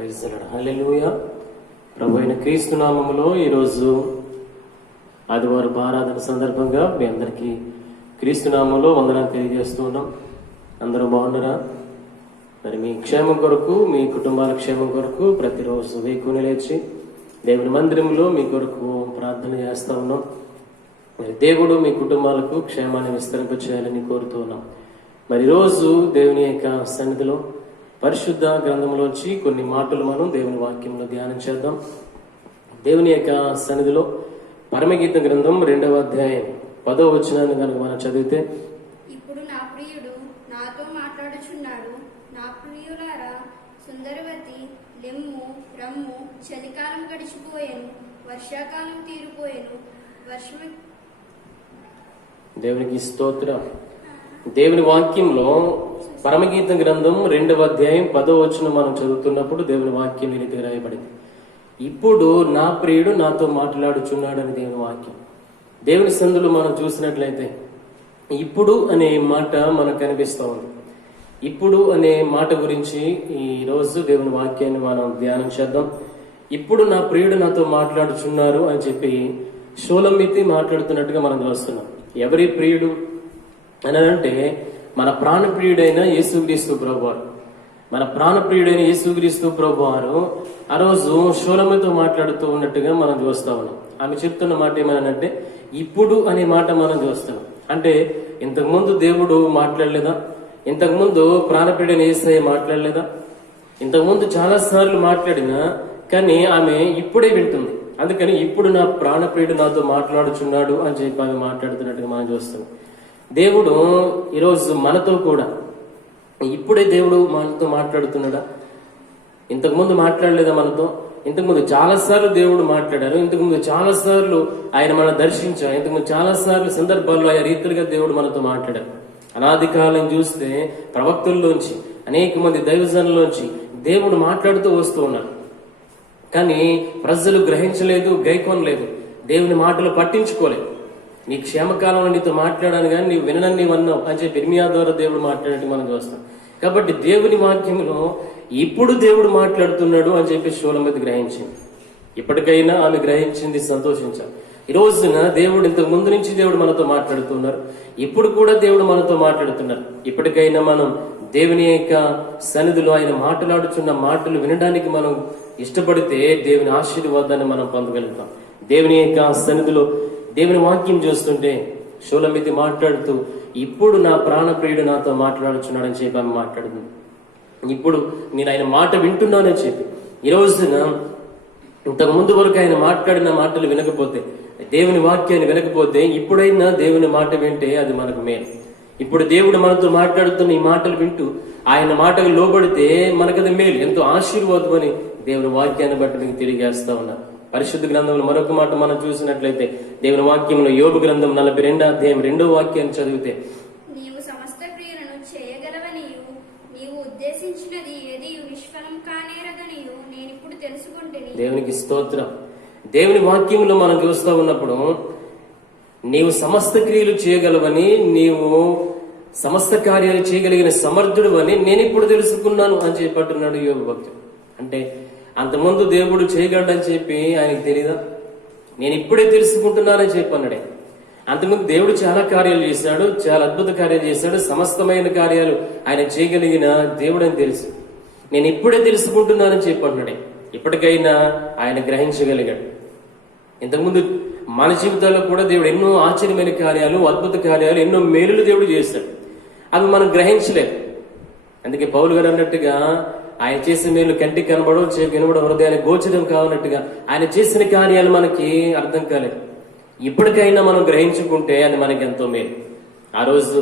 Praise the Lord. హల్లెలూయా. ప్రభు అయిన క్రీస్తు నామములో ఈరోజు ఆదివారం ఆరాధన సందర్భంగా మీ అందరికీ క్రీస్తు నామంలో వందనాలు తెలియజేస్తూ ఉన్నాం. అందరూ బాగున్నారా? మరి మీ క్షేమం కొరకు, మీ కుటుంబాల క్షేమం కొరకు ప్రతిరోజు వేకుని లేచి దేవుని మందిరంలో మీ కొరకు ప్రార్థన చేస్తూ ఉన్నాం. మరి దేవుడు మీ కుటుంబాలకు క్షేమాన్ని విస్తరింప చేయాలని కోరుతూ ఉన్నాం. మరి రోజు దేవుని యొక్క సన్నిధిలో పరిశుద్ధ గ్రంథంలోంచి కొన్ని మాటలు మనం దేవుని వాక్యంలో ధ్యానం చేద్దాం. దేవుని యొక్క సన్నిధిలో పరమగీత గ్రంథం 2వ అధ్యాయం 10వ వచనాన్ని కనుక మనం చదివితే, ఇప్పుడు నా ప్రియుడు నాతో మాట్లాడుచున్నాడు, నా ప్రియులారా సుందరవతి లెమ్ము రమ్ము, చలికాలం గడిచిపోయాను, వర్షాకాలం తీరిపోయాను, దేవునికి స్తోత్రం. దేవుని వాక్యంలో పరమగీత గ్రంథం 2వ అధ్యాయం 10వ వచనం మనం చదువుతున్నప్పుడు దేవుని వాక్యం ఈ రీతిగా రాయబడింది. ఇప్పుడు నా ప్రియుడు నాతో మాట్లాడుచున్నాడు అని దేవుని వాక్యం. దేవుని సందులో మనం చూసినట్లయితే ఇప్పుడు అనే మాట మనకు కనిపిస్తూ ఉంది. ఇప్పుడు అనే మాట గురించి ఈ రోజు దేవుని వాక్యాన్ని మనం ధ్యానం చేద్దాం. ఇప్పుడు నా ప్రియుడు నాతో మాట్లాడుచున్నారు అని చెప్పి షోలమితి మాట్లాడుతున్నట్టుగా మనం చూస్తున్నాం. ఎవరి ప్రియుడు అని అంటే మన ప్రాణప్రియుడైన యేసుక్రీస్తు ప్రభువారు. మన ప్రాణప్రియుడైన యేసుక్రీస్తు ప్రభువారు ఆ రోజు షోలమితో మాట్లాడుతూ ఉన్నట్టుగా మనం చూస్తా ఉన్నాం. ఆమె చెప్తున్న మాట ఏమనంటే ఇప్పుడు అనే మాట మనం చూస్తున్నాం. అంటే ఇంతకుముందు దేవుడు మాట్లాడలేదా? ఇంతకుముందు ప్రాణప్రియుడైన యేసయ్య మాట్లాడలేదా? ఇంతకుముందు చాలా సార్లు మాట్లాడినా కానీ ఆమె ఇప్పుడే వింటుంది. అందుకని ఇప్పుడు నా ప్రాణప్రియుడు నాతో మాట్లాడుచున్నాడు అని చెప్పి ఆమె మాట్లాడుతున్నట్టుగా మనం చూస్తున్నాం. దేవుడు ఈరోజు మనతో కూడా ఇప్పుడే దేవుడు మనతో మాట్లాడుతున్నాడా? ఇంతకుముందు మాట్లాడలేదా మనతో? ఇంతకుముందు చాలా సార్లు దేవుడు మాట్లాడారు. ఇంతకుముందు చాలా సార్లు ఆయన మనం దర్శించారు. ఇంతకుముందు చాలా సార్లు సందర్భాల్లో ఆయా రీతిగా దేవుడు మనతో మాట్లాడారు. అనాది కాలం చూస్తే ప్రవక్తుల్లోంచి అనేక మంది దైవజనుల్లోంచి దేవుడు మాట్లాడుతూ వస్తూ ఉన్నారు. కానీ ప్రజలు గ్రహించలేదు, గైకొనలేదు, దేవుని మాటలు పట్టించుకోలేదు. నీ క్షేమకాలంలో నీతో మాట్లాడాను కానీ నీవు వినని నీవు అన్నావు అని చెప్పి ఇర్మియా ద్వారా దేవుడు మాట్లాడేది మనం చూస్తాం. కాబట్టి దేవుని వాక్యంలో ఇప్పుడు దేవుడు మాట్లాడుతున్నాడు అని చెప్పి షోలమితి గ్రహించింది. ఇప్పటికైనా ఆమె గ్రహించింది, సంతోషించాలి. ఈ రోజున దేవుడు ఇంతకు ముందు నుంచి దేవుడు మనతో మాట్లాడుతున్నారు, ఇప్పుడు కూడా దేవుడు మనతో మాట్లాడుతున్నారు. ఇప్పటికైనా మనం దేవుని యొక్క సన్నిధిలో ఆయన మాట్లాడుచున్న మాటలు వినడానికి మనం ఇష్టపడితే దేవుని ఆశీర్వాదాన్ని మనం పొందగలుగుతాం. దేవుని యొక్క సన్నిధిలో దేవుని వాక్యం చూస్తుంటే షోలమితి మాట్లాడుతూ ఇప్పుడు నా ప్రాణప్రియుడు నాతో మాట్లాడుచున్నాడని చెప్పి ఆమె మాట్లాడుతుంది. ఇప్పుడు నేను ఆయన మాట వింటున్నానని చెప్పి ఈ రోజున ఇంతకు ముందు వరకు ఆయన మాట్లాడిన మాటలు వినకపోతే, దేవుని వాక్యాన్ని వినకపోతే ఇప్పుడైనా దేవుని మాట వింటే అది మనకు మేలు. ఇప్పుడు దేవుడు మనతో మాట్లాడుతున్న ఈ మాటలు వింటూ ఆయన మాటకు లోబడితే మనకది మేలు, ఎంతో ఆశీర్వాదం అని దేవుని వాక్యాన్ని బట్టి మీకు తెలియజేస్తా ఉన్నా. పరిశుద్ధ గ్రంథంలో మరొక మాట మనం చూసినట్లయితే దేవుని వాక్యంలో యోబు గ్రంథం 42వ అధ్యాయం 2వ వాక్యాన్ని చదివితే, నీవు సమస్త క్రియలను చేయగలవనియు నీవు ఉద్దేశించినది ఏది విశ్వలం కానేరగనియు నేను ఇప్పుడు తెలుసుకుంటేని. దేవునికి స్తోత్రం. దేవుని వాక్యంలో మనం చూస్తూ ఉన్నప్పుడు నీవు సమస్త క్రియలు చేయగలవని, నీవు సమస్త కార్యాలు చేయగలిగిన సమర్థుడు అని నేను ఇప్పుడు తెలుసుకున్నాను అని చెప్పట్టున్నాడు యోబు భక్తుడు. అంటే అంతకుముందు దేవుడు చేయగలడని చెప్పి ఆయనకు తెలీదా? నేను ఇప్పుడే తెలుసుకుంటున్నానని చెప్పి అన్నాడే. అంతకుముందు దేవుడు చాలా కార్యాలు చేశాడు, చాలా అద్భుత కార్యాలు చేశాడు, సమస్తమైన కార్యాలు ఆయన చేయగలిగిన దేవుడు అని తెలుసు. నేను ఇప్పుడే తెలుసుకుంటున్నానని చెప్పి అన్నాడే. ఇప్పటికైనా ఆయన గ్రహించగలిగాడు. ఇంతకుముందు మన జీవితాల్లో కూడా దేవుడు ఎన్నో ఆశ్చర్యమైన కార్యాలు, అద్భుత కార్యాలు, ఎన్నో మేలులు దేవుడు చేశాడు. అవి మనం గ్రహించలేదు. అందుకే పౌలు గారు అన్నట్టుగా ఆయన చేసిన మేలు కంటికి కనబడవు, చెవికి వినబడవు, హృదయానికి గోచరం కావనట్టుగా ఆయన చేసిన కార్యాలు మనకి అర్థం కాలేదు. ఇప్పటికైనా మనం గ్రహించుకుంటే అది మనకి ఎంతో మేలు. ఆ రోజు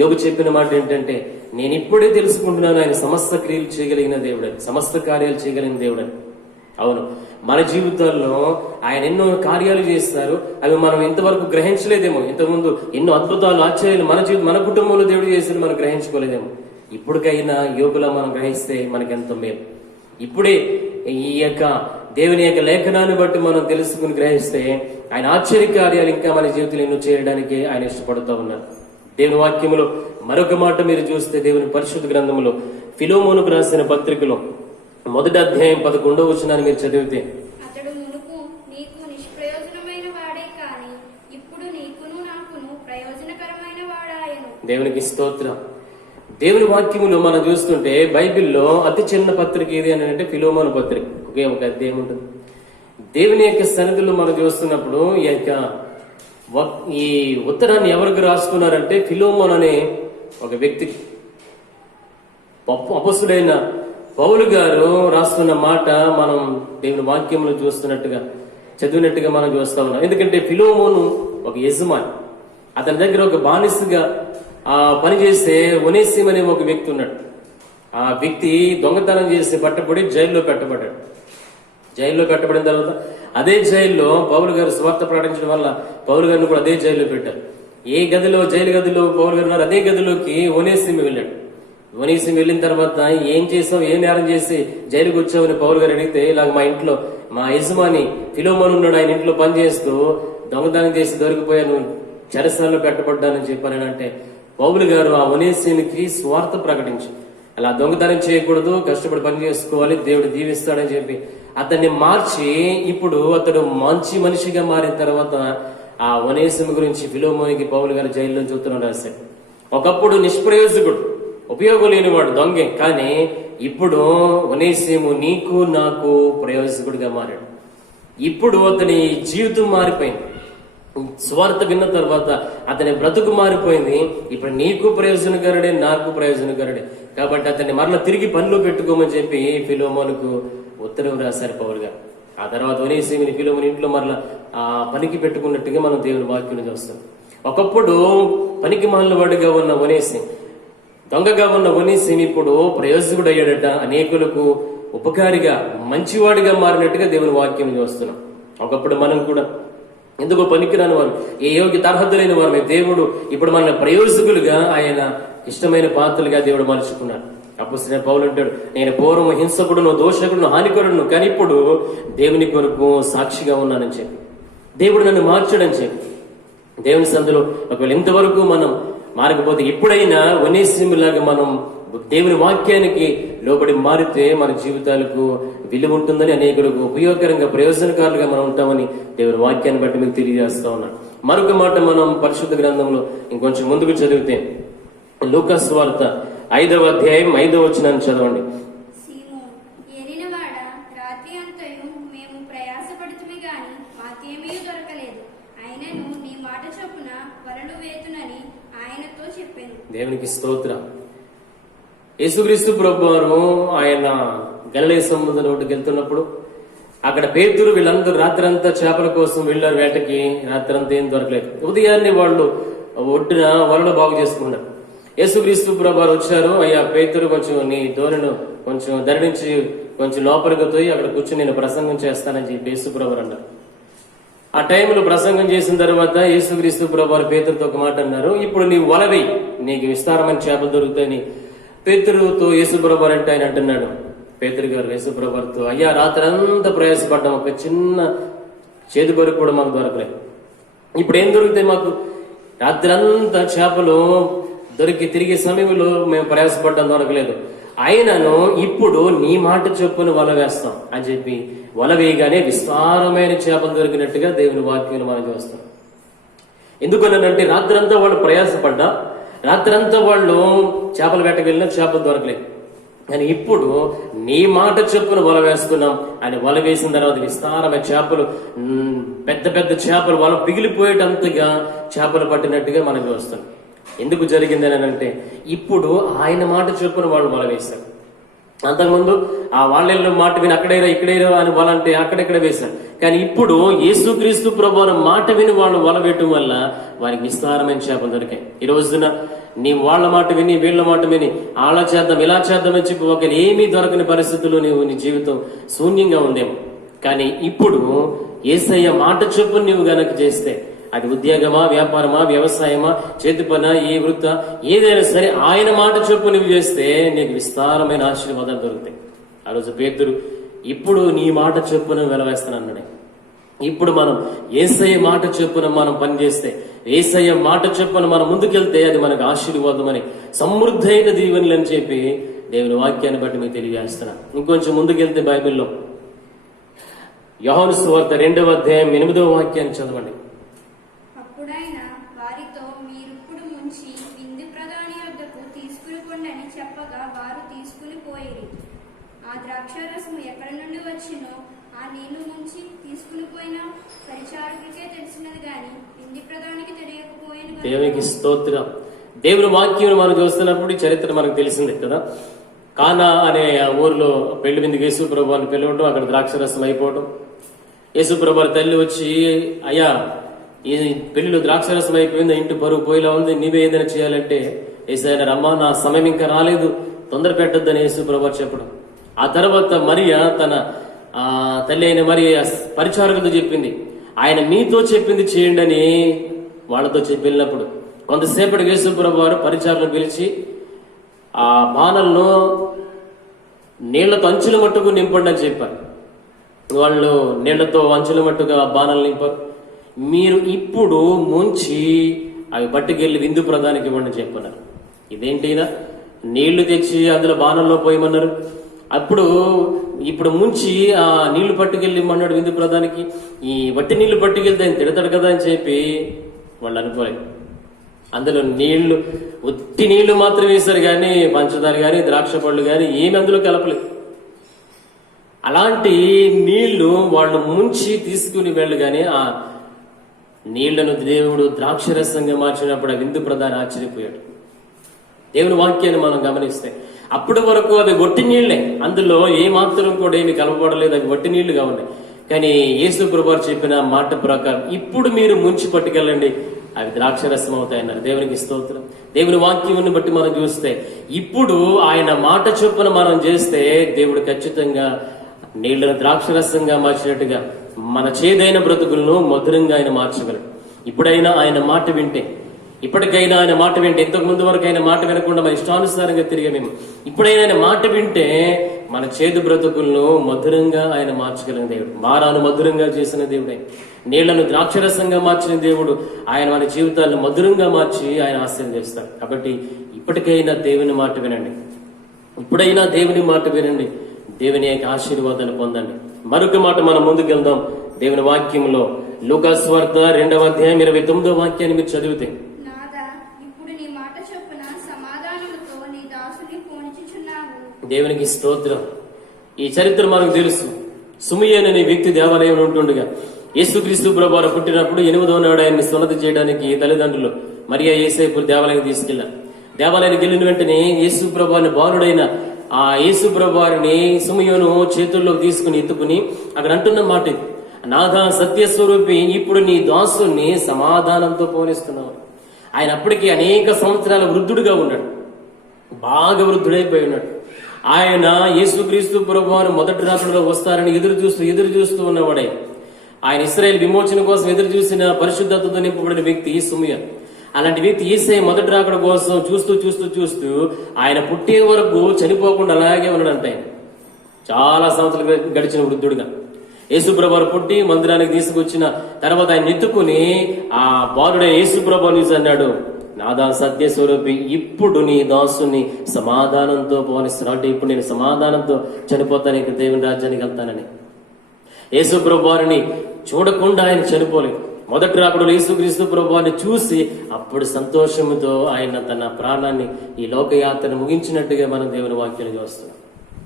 యోబు చెప్పిన మాట ఏంటంటే నేను ఇప్పుడే తెలుసుకుంటున్నాను ఆయన సమస్త క్రియలు చేయగలిగిన దేవుడని, సమస్త కార్యాలు చేయగలిగిన దేవుడని. అవును, మన జీవితాల్లో ఆయన ఎన్నో కార్యాలు చేస్తారు, అవి మనం ఇంతవరకు గ్రహించలేదేమో. ఇంతకుముందు ఎన్నో అద్భుతాలు, ఆశ్చర్యాలు మన కుటుంబంలో దేవుడు చేసి మనం గ్రహించుకోలేదేమో. ఇప్పటికైనా యోగులా మనం గ్రహిస్తే మనకెంతో మేలు. ఇప్పుడే ఈ యొక్క దేవుని యొక్క లేఖనాన్ని బట్టి మనం తెలుసుకుని గ్రహిస్తే ఆయన ఆశ్చర్య కార్యాలు ఇంకా మన జీవితంలో ఎన్నో చేయడానికి ఆయన ఇష్టపడుతూ ఉన్నారు. దేవుని వాక్యములో మరొక మాట మీరు చూస్తే దేవుని పరిశుద్ధ గ్రంథములో ఫిలోమోనుకు రాసిన పత్రికలో మొదటి అధ్యాయం 11వ వచనాన్ని మీరు చదివితే, అతడు మునుపు నీకు నిష్ప్రయోజనమైన వాడే కాని ఇప్పుడు నీకును నాకును ప్రయోజనకరమైన వాడాయను. దేవునికి స్తోత్రం. దేవుని వాక్యములు మనం చూస్తుంటే బైబిల్లో అతి చిన్న పత్రిక ఏది అని అంటే ఫిలోమోను పత్రిక. ఒకే ఒక అధ్యాయం ఉంటుంది. దేవుని యొక్క సన్నిధిలో మనం చూస్తున్నప్పుడు ఈ ఉత్తరాన్ని ఎవరికి రాసుకున్నారంటే ఫిలోమోను అనే ఒక వ్యక్తికి. అపొస్తలుడైన పౌలు గారు రాస్తున్న మాట మనం దేవుని వాక్యంలో చూస్తున్నట్టుగా చదివినట్టుగా మనం చూస్తా ఉన్నాం. ఎందుకంటే ఫిలోమోను ఒక యజమాని, అతని దగ్గర ఒక బానిసగా పనిచేసే ఒనేసిం అనే ఒక వ్యక్తి ఉన్నాడు. ఆ వ్యక్తి దొంగతనం చేసి పట్టబడి జైల్లో పెట్టబడ్డాడు. జైల్లో పెట్టబడిన తర్వాత అదే జైల్లో పౌలు గారు స్వార్థ ప్రకటించడం వల్ల పౌలు గారిని కూడా అదే జైల్లో పెట్టారు. ఏ గదిలో జైలు గదిలో పౌలు గారు ఉన్నారు, అదే గదిలోకి ఒనేసిం వెళ్ళాడు. ఒనేసిం వెళ్ళిన తర్వాత ఏం చేసావు, ఏ నేరం చేసి జైలుకి వచ్చావని పౌలు గారు అడిగితే, ఇలాగ మా ఇంట్లో మా యజమాని ఫిలోమోను ఉన్నాడు, ఆయన ఇంట్లో పనిచేస్తూ దొంగతనం చేసి దొరికిపోయాను, చెరసాలలో పెట్టబడ్డానని చెప్పానంటే పౌలు గారు ఆ ఒనేసిముకి స్వార్థ ప్రకటించి, అలా దొంగతనం చేయకూడదు, కష్టపడి పని చేసుకోవాలి, దేవుడు దీవిస్తాడని చెప్పి అతన్ని మార్చి ఇప్పుడు అతడు మంచి మనిషిగా మారిన తర్వాత ఆ ఒనేసిము గురించి ఫిలోమోనికి పౌలు గారు జైల్లో నుంచి ఉత్తరం రాశాడు. ఒకప్పుడు నిష్ప్రయోజకుడు, ఉపయోగం లేనివాడు, దొంగే. కానీ ఇప్పుడు ఒనేసిము నీకు నాకు ప్రయోజకుడిగా మారాడు. ఇప్పుడు అతని జీవితం మారిపోయింది. స్వార్థ విన్న తర్వాత అతని బ్రతుకు మారిపోయింది. ఇప్పుడు నీకు ప్రయోజనకరుడే, నాకు ప్రయోజనకరుడే. కాబట్టి అతన్ని మరలా తిరిగి పనిలో పెట్టుకోమని చెప్పి ఫిలోమోనుకు ఉత్తరం రాశారు పౌలు గారు. ఆ తర్వాత ఒనేసిముని ఫిలోమోను ఇంట్లో మరలా ఆ పనికి పెట్టుకున్నట్టుగా మనం దేవుని వాక్యం చూస్తాం. ఒకప్పుడు పనికి మాలిన వాడిగా ఉన్న ఒనేసిం, దొంగగా ఉన్న ఒనేసిం ఇప్పుడు ప్రయోజకుడు అయ్యాడట. అనేకులకు ఉపకారిగా మంచివాడిగా మారినట్టుగా దేవుని వాక్యం చూస్తున్నాం. ఒకప్పుడు మనం కూడా ఎందుకో పనికిరాని వారు, ఏ యోగ్యత అర్హత లేని వారు, దేవుడు ఇప్పుడు మన ప్రయోజకులుగా, ఆయన ఇష్టమైన పాత్రలుగా దేవుడు మలుచుకున్నాడు. అపొస్తలుడైన పౌలు అంటాడు, నేను పూర్వం హింసకుడును, దోషకుడును, హానికరుడును, కానీ ఇప్పుడు దేవుని కొరకు సాక్షిగా ఉన్నానని చెప్పి, దేవుడు నన్ను మార్చాడని చెప్పి దేవుని సందులో ఒకవేళ ఇంతవరకు మనం మారకపోతే ఎప్పుడైనా ఒనేసిములాగా మనం దేవుని వాక్యానికి లోబడి మారితే మన జీవితాలకు విలువ ఉంటుందని, అనేకులకు ఉపయోగకరంగా ప్రయోజనకారులుగా మనం ఉంటామని దేవుని వాక్యాన్ని బట్టి మీకు తెలియజేస్తా ఉన్నాను. మరొక మాట మనం పరిశుద్ధ గ్రంథంలో ఇంకొంచెం ముందుకు చదివితే లూకా సువార్త 5వ అధ్యాయం 5వ వచనాన్ని చదవండి. సీమోను, ఏలినవాడా, రాత్రి అంతయు మేము ప్రయాసపడుతుమి గాని మాకేమీ దొరకలేదు. ఆయనను నీ మాట చొప్పున వలలు వేతునని ఆయనతో చెప్పాను. దేవునికి స్తోత్రం. యేసుక్రీస్తు ప్రభువారు ఆయన గలిలయ సముద్రం ఒడ్డుకు వెళ్తున్నప్పుడు అక్కడ పేతురు వీళ్ళందరూ రాత్రంతా చేపల కోసం వెళ్ళారు వేటకి. రాత్రంతా ఏం దొరకలేదు. ఉదయాన్నే వాళ్ళు ఒడ్డున వలలు బాగు చేసుకున్నారు. యేసుక్రీస్తు ప్రభువారు వచ్చారు. అయ్యా పేతురు, కొంచెం నీ ధోరణి కొంచెం ధరించి కొంచెం లోపలికి పోయి అక్కడ కూర్చొని నేను ప్రసంగం చేస్తానని చెప్పి యేసు ప్రభువారు అన్నారు. ఆ టైంలో ప్రసంగం చేసిన తర్వాత యేసుక్రీస్తు ప్రభువారు పేతురుతో ఒక మాట అన్నారు, ఇప్పుడు నీ వలవేయి, నీకు విస్తారమైన చేపలు దొరుకుతాయని పేతురుతో యేసు ప్రభువారు అంటే ఆయన అంటున్నాడు. పేతురు గారు యేసు ప్రభువారితో, అయ్యా రాత్రంతా ప్రయాసపడ్డాం, ఒక చిన్న చేదు బరుకు కూడా మాకు దొరకలేదు. ఇప్పుడు ఏం దొరుకుతాయి మాకు? రాత్రంతా చేపలు దొరికి తిరిగే సమయంలో మేము ప్రయాసపడ్డం దొరకలేదు. ఆయనను ఇప్పుడు నీ మాట చొప్పున వల వేస్తాం అని చెప్పి వల వేయగానే విస్తారమైన చేపలు దొరికినట్టుగా దేవుని వాక్యం మనం చూస్తాం. ఎందుకనంటే రాత్రంతా వాళ్ళు ప్రయాసపడ్డా, రాత్రంతా వాళ్ళు చేపలు వేటకు వెళ్ళినా చేపలు దొరకలేదు. కానీ ఇప్పుడు నీ మాట చొప్పున వల వేస్తున్నాం అని వల వేసిన తర్వాత విస్తారమైన చేపలు, పెద్ద పెద్ద చేపలు వల పిగిలిపోయేటంతగా చేపలు పట్టినట్టుగా మనం చూస్తాం. ఎందుకు జరిగిందని అంటే ఇప్పుడు ఆయన మాట చొప్పున వాళ్ళు వల వేశారు. అంతకుముందు ఆ వాళ్ళ మాట విని అక్కడేరా ఇక్కడేరా అని వాళ్ళంటే అక్కడెక్కడ వేశారు. కానీ ఇప్పుడు యేసుక్రీస్తు ప్రభువారి మాట విని వాళ్ళు వల వేయటం వల్ల వారికి విస్తారమైన చేపలు దొరికాయి. ఈ రోజున నీ వాళ్ళ మాట విని వీళ్ళ మాట విని అలా చేద్దాం ఇలా చేద్దాం అని చెప్పి ఒకరు ఏమీ దొరకని పరిస్థితుల్లో నీ జీవితం శూన్యంగా ఉందేమో. కానీ ఇప్పుడు యేసయ్య మాట చొప్పున నువ్వు గనక చేస్తే, అది ఉద్యోగమా, వ్యాపారమా, వ్యవసాయమా, చేతి పనా, ఏ వృత్త ఏదైనా సరే ఆయన మాట చొప్పున నువ్వు చేస్తే నీకు విస్తారమైన ఆశీర్వాదాలు దొరుకుతాయి. ఆ రోజు పేతురు ఇప్పుడు నీ మాట చొప్పున వెలవేస్తానన్నాడు. ఇప్పుడు మనం యేసయ్య మాట చొప్పున మనం పనిచేస్తే, యేసయ్య మాట చొప్పున మనం ముందుకెళ్తే అది మనకు ఆశీర్వాదం అని, సమృద్ధైన దీవెనలు అని చెప్పి దేవుని వాక్యాన్ని బట్టి మీకు తెలియజేస్తున్నా. ఇంకొంచెం ముందుకెళ్తే బైబిల్లో యోహాను సువార్త 2వ అధ్యాయం 8వ వాక్యాన్ని చదవండి. అప్పుడైన వారితో, మీరిప్పుడు ముంచి విందు ప్రధాని వద్దకు తీసుకుని పొండని చెప్పగా వారు తీసుకుని పోయిరి. ఆ ద్రాక్షారసము ఎక్కడి నుండి వచ్చినో ఆ నీళ్లు ముంచి తీసుకుని పోయిన పరిచారకులకే తెలిసినది గాని విందు ప్రధానికి తెలియకపోయిన. దేవునికి స్తోత్రం. దేవుని వాక్యం మనం చూస్తున్నప్పుడు ఈ చరిత్ర మనకు తెలిసిందే కదా. కానా అనే ఆ ఊర్లో పెళ్లి విందుకు యేసు ప్రభువాన్ని పిలవటం, అక్కడ ద్రాక్షరసం అయిపోవటం. యేసు ప్రభు తల్లి వచ్చి, అయ్యా ఈ పెళ్లిలో ద్రాక్షరసం అయిపోయింది, ఇంటి పరుగు పోయిలా ఉంది, నీవే ఏదైనా చేయాలంటే, యేసయ్య రమ్మా, నా సమయం ఇంకా రాలేదు, తొందర పెట్టొద్దని యేసు ప్రభు చెప్పడం. ఆ తర్వాత మరియా తన తల్లి అయిన మరియ పరిచారకులతో చెప్పింది, ఆయన మీతో చెప్పింది చేయండి అని వాళ్ళతో చెప్పినప్పుడు కొంతసేపటి యేసు ప్రభు వారు పరిచారులను పిలిచి ఆ బాణలను నీళ్లతో అంచుల మట్టుకు నింపండి అని చెప్పారు. వాళ్ళు నీళ్లతో అంచుల మట్టుగా బాణాలు నింపారు. మీరు ఇప్పుడు ముంచి అవి పట్టుకెళ్లి విందు ప్రధానికి ఇవ్వండి చెప్పన్నారు. ఇదేంటినా నీళ్లు తెచ్చి అందులో బాణంలో పోయమన్నారు. ఇప్పుడు ముంచి ఆ నీళ్లు పట్టుకెళ్ళి ఇమ్మన్నాడు విందు ప్రధానికి. ఈ వట్టి నీళ్లు పట్టుకెళ్తే ఆయన తిడతాడు కదా అని చెప్పి వాళ్ళు అనుకోలేదు. అందులో నీళ్లు ఉత్తి నీళ్లు మాత్రం వేశారు కానీ పంచదార కానీ ద్రాక్ష పళ్ళు కానీ ఏమి అందులో కలపలేదు. అలాంటి నీళ్లు వాళ్ళు ముంచి తీసుకుని వెళ్ళగానే ఆ నీళ్లను దేవుడు ద్రాక్షరసంగా మార్చినప్పుడు ఆ విందు ప్రధాని ఆశ్చర్యపోయాడు. దేవుని వాక్యాన్ని మనం గమనిస్తే అప్పటి వరకు అవి ఒట్టి నీళ్లే, అందులో ఏ మాత్రం కూడా ఏమి కలపబడలేదు, అవి ఒట్టి నీళ్లుగా ఉన్నాయి. కానీ యేసు ప్రభువు చెప్పిన మాట ప్రకారం ఇప్పుడు మీరు ముంచి పట్టుకెళ్ళండి, అవి ద్రాక్షరసం అవుతాయన్నారు. దేవునికి స్తోత్రం. దేవుని వాక్యాన్ని బట్టి మనం చూస్తే ఇప్పుడు ఆయన మాట చొప్పున మనం చేస్తే దేవుడు ఖచ్చితంగా నీళ్లను ద్రాక్షరసంగా మార్చినట్టుగా మన చేదైన బ్రతుకులను మధురంగా ఆయన మార్చగలడు. ఇప్పుడైనా ఆయన మాట వింటే, ఇప్పటికైనా ఆయన మాట వింటే, ఇంతకు ముందు వరకు ఆయన మాట వినకుండా మన ఇష్టానుసారంగా తిరిగామేమో, ఇప్పుడైనా ఆయన మాట వింటే మన చేదు బ్రతుకులను మధురంగా ఆయన మార్చగలిగిన దేవుడు. మారాను మధురంగా చేసిన దేవుడే, నీళ్లను ద్రాక్షరసంగా మార్చిన దేవుడు ఆయన మన జీవితాలను మధురంగా మార్చి ఆయన ఆశీర్వదిస్తాడు. కాబట్టి ఇప్పటికైనా దేవుని మాట వినండి, ఇప్పుడైనా దేవుని మాట వినండి, దేవుని యొక్క ఆశీర్వాదాన్ని పొందండి. మరొక మాట మనం ముందుకెళ్దాం. దేవుని వాక్యంలో లూకా సువార్త 2వ అధ్యాయం 29వ వాక్యాన్ని మీరు చదివితే, నాదా, ఇప్పుడు నీ మాట చొప్పున సమాధానముతో నీ దాసుని పోనిచుచున్నావు. దేవునికి స్తోత్రం. ఈ చరిత్ర మనకు తెలుసు. సుమియోను అనే వ్యక్తి దేవాలయంలో ఉంటుండగా యేసుక్రీస్తు ప్రభువారు పుట్టినప్పుడు 8వ నాడు ఆయన్ని సున్నతి చేయడానికి తల్లిదండ్రులు మరియా యేసేపు దేవాలయానికి తీసుకెళ్లారు. దేవాలయానికి వెళ్ళిన వెంటనే యేసు ప్రభువారిని బాలుడైన ఆ యేసు ప్రభువారిని సుమియోను చేతుల్లోకి తీసుకుని ఎత్తుకుని అక్కడ అంటున్న మాట, నాథా సత్యస్వరూపి, ఇప్పుడు నీ దాసుని సమాధానంతో పోనిస్తున్నావు. ఆయన అప్పటికి అనేక సంవత్సరాల వృద్ధుడుగా ఉన్నాడు, బాగా వృద్ధుడైపోయి ఉన్నాడు. ఆయన యేసుక్రీస్తు ప్రభువారు మొదటి రాకడలో వస్తారని ఎదురు చూస్తూ ఉన్నవాడే. ఆయన ఇశ్రాయేలు విమోచన కోసం ఎదురు చూసిన పరిశుద్ధతతో నింపబడిన వ్యక్తి సుమియోను. అలాంటి వ్యక్తి యేసయ్య మొదటి రాకడ కోసం చూస్తూ ఆయన పుట్టే వరకు చనిపోకుండా అలాగే ఉన్నాడంట. ఆయన చాలా సంవత్సరాలు గడిచిన వృద్ధుడుగా యేసు ప్రభువారు పుట్టి మందిరానికి తీసుకొచ్చిన తర్వాత ఆయన ఎత్తుకుని ఆ బాలుడే యేసు ప్రభువుని అన్నాడు, నాదా సత్యస్వరూపి, ఇప్పుడు నీ దాసుని సమాధానంతో పోనిస్తున్నాడు. అంటే ఇప్పుడు నేను సమాధానంతో చనిపోతాను, ఇక దేవుని రాజ్యానికి వెళ్తానని. యేసు ప్రభువారిని చూడకుండా ఆయన చనిపోలేదు. మొదటి రాకడలో యేసుక్రీస్తు ప్రభువారిని చూసి అప్పుడు సంతోషంతో ఆయన తన ప్రాణాన్ని ఈ లోకయాత్రను ముగించినట్టుగా మనం దేవుని వాక్యాలు చూస్తున్నాం.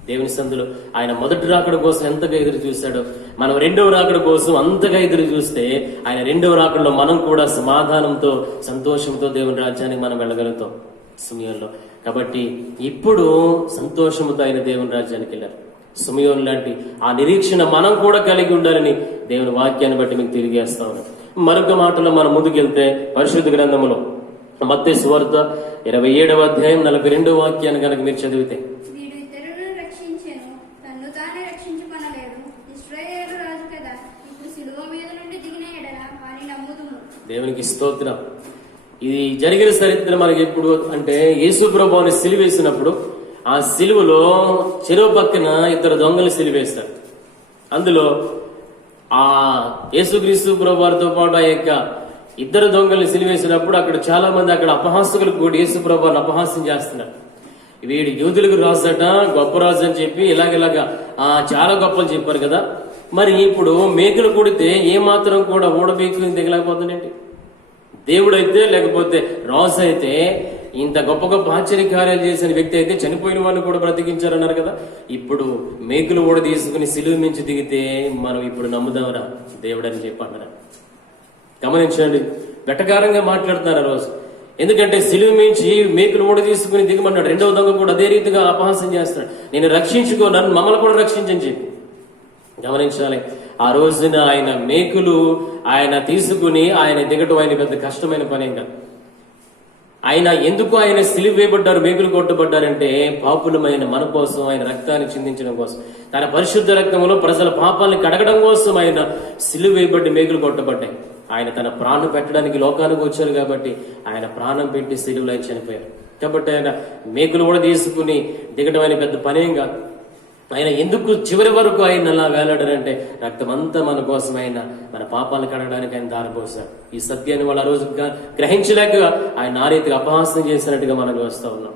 దేవుని సందులో ఆయన మొదటి రాకడ కోసం ఎంతగా ఎదురు చూశాడో మనం రెండవ రాకడ కోసం అంతగా ఎదురు చూస్తే ఆయన రెండవ రాకడలో మనం కూడా సమాధానంతో సంతోషంతో దేవుని రాజ్యానికి మనం వెళ్ళగలుగుతాం సమయంలో. కాబట్టి ఇప్పుడు సంతోషంతో ఆయన దేవుని రాజ్యానికి వెళ్ళారు. సుమియోను లాంటి ఆ నిరీక్షణ మనం కూడా కలిగి ఉండాలని దేవుని వాక్యాన్ని బట్టి మీకు తెలియజేస్తా ఉన్నాం. మరొక మాటలో మనం ముందుకెళ్తే పరిశుద్ధ గ్రంథములో మత్తయి సువార్త 27వ అధ్యాయం 42వ వాక్యాన్ని కనుక మీరు చదివితే, వీడు ఇతరులను రక్షించెను, తన్ను తానే రక్షించుకొనలేడు. ఇశ్రాయేలు రాజు కదా, ఇప్పుడు సిలువ మీద నుండి దిగిన ఎడల వాని నమ్ముదుము. దేవునికి స్తోత్రం. ఇది జరిగిన చరిత్ర మనకి ఎప్పుడు అంటే యేసు ప్రభువుని సిలువేసినప్పుడు ఆ సిలువలో చెరువు పక్కన ఇద్దరు దొంగలు సిలువేస్తారు. అందులో ఆ యేసుక్రీస్తు ప్రభువారితో పాటు ఆ యొక్క ఇద్దరు దొంగల్ని సిలువేసినప్పుడు అక్కడ చాలా మంది అక్కడ అపహాసకులు కూడా యేసు ప్రభువారిని అపహాస్యం చేస్తున్నారు. వీడు యూదులకు రాజట, గొప్ప రాజు అని చెప్పి ఇలాగ చాలా గొప్పలు చెప్పారు కదా. మరి ఇప్పుడు మేకులు కొడితే ఏమాత్రం కూడా ఊడబీకుని దిగలేకపోతుందండి. దేవుడైతే లేకపోతే రాజు అయితే ఇంత గొప్ప గొప్ప ఆశ్చర్యకార్యాలు చేసిన వ్యక్తి అయితే చనిపోయిన వాళ్ళని కూడా బ్రతికించారన్నారు కదా. ఇప్పుడు మేకులు కూడా తీసుకుని సిలువ మించి దిగితే మనం ఇప్పుడు నమ్ముదామరా దేవుడు అని చెప్పి అన్నారా? గమనించండి, వెటకారంగా మాట్లాడుతున్నారు ఆ రోజు. ఎందుకంటే సిలువ మించి మేకులు కూడా తీసుకుని దిగమన్నాడు. రెండవ దొంగ కూడా అదే రీతిగా అపహాసం చేస్తున్నాడు. నేను రక్షించుకో, నన్ను మమ్మల్ని కూడా రక్షించని చెప్పి. గమనించాలి, ఆ రోజున ఆయన మేకులు ఆయన తీసుకుని ఆయన దిగటం ఆయన పెద్ద కష్టమైన పని కాదు. ఆయన ఎందుకు ఆయన సిలువ వేయబడ్డారు, మేకులు కొట్టబడ్డారంటే పాపులమైన మన కోసం, ఆయన రక్తాన్ని చిందించడం కోసం, తన పరిశుద్ధ రక్తంలో ప్రజల పాపాలను కడగడం కోసం ఆయన సిలువ వేయబడి మేకులు కొట్టబడ్డాయి. ఆయన తన ప్రాణం పెట్టడానికి లోకానికి వచ్చారు కాబట్టి ఆయన ప్రాణం పెట్టి సిలువలో చనిపోయారు. కాబట్టి ఆయన మేకులు కూడా తీసుకుని దిగడం ఆయన పెద్ద పనేం కాదు. ఆయన ఎందుకు చివరి వరకు ఆయన అలా వేలాడారంటే రక్తమంతా మన కోసం ఆయన మన పాపాలను కడగడానికి ఆయన దారిపోసారు. ఈ సత్యాన్ని వాళ్ళు ఆ రోజు గ్రహించలేక ఆయన ఆ రీతిగా అపహాసం చేసినట్టుగా మనం చూస్తూ ఉన్నాం.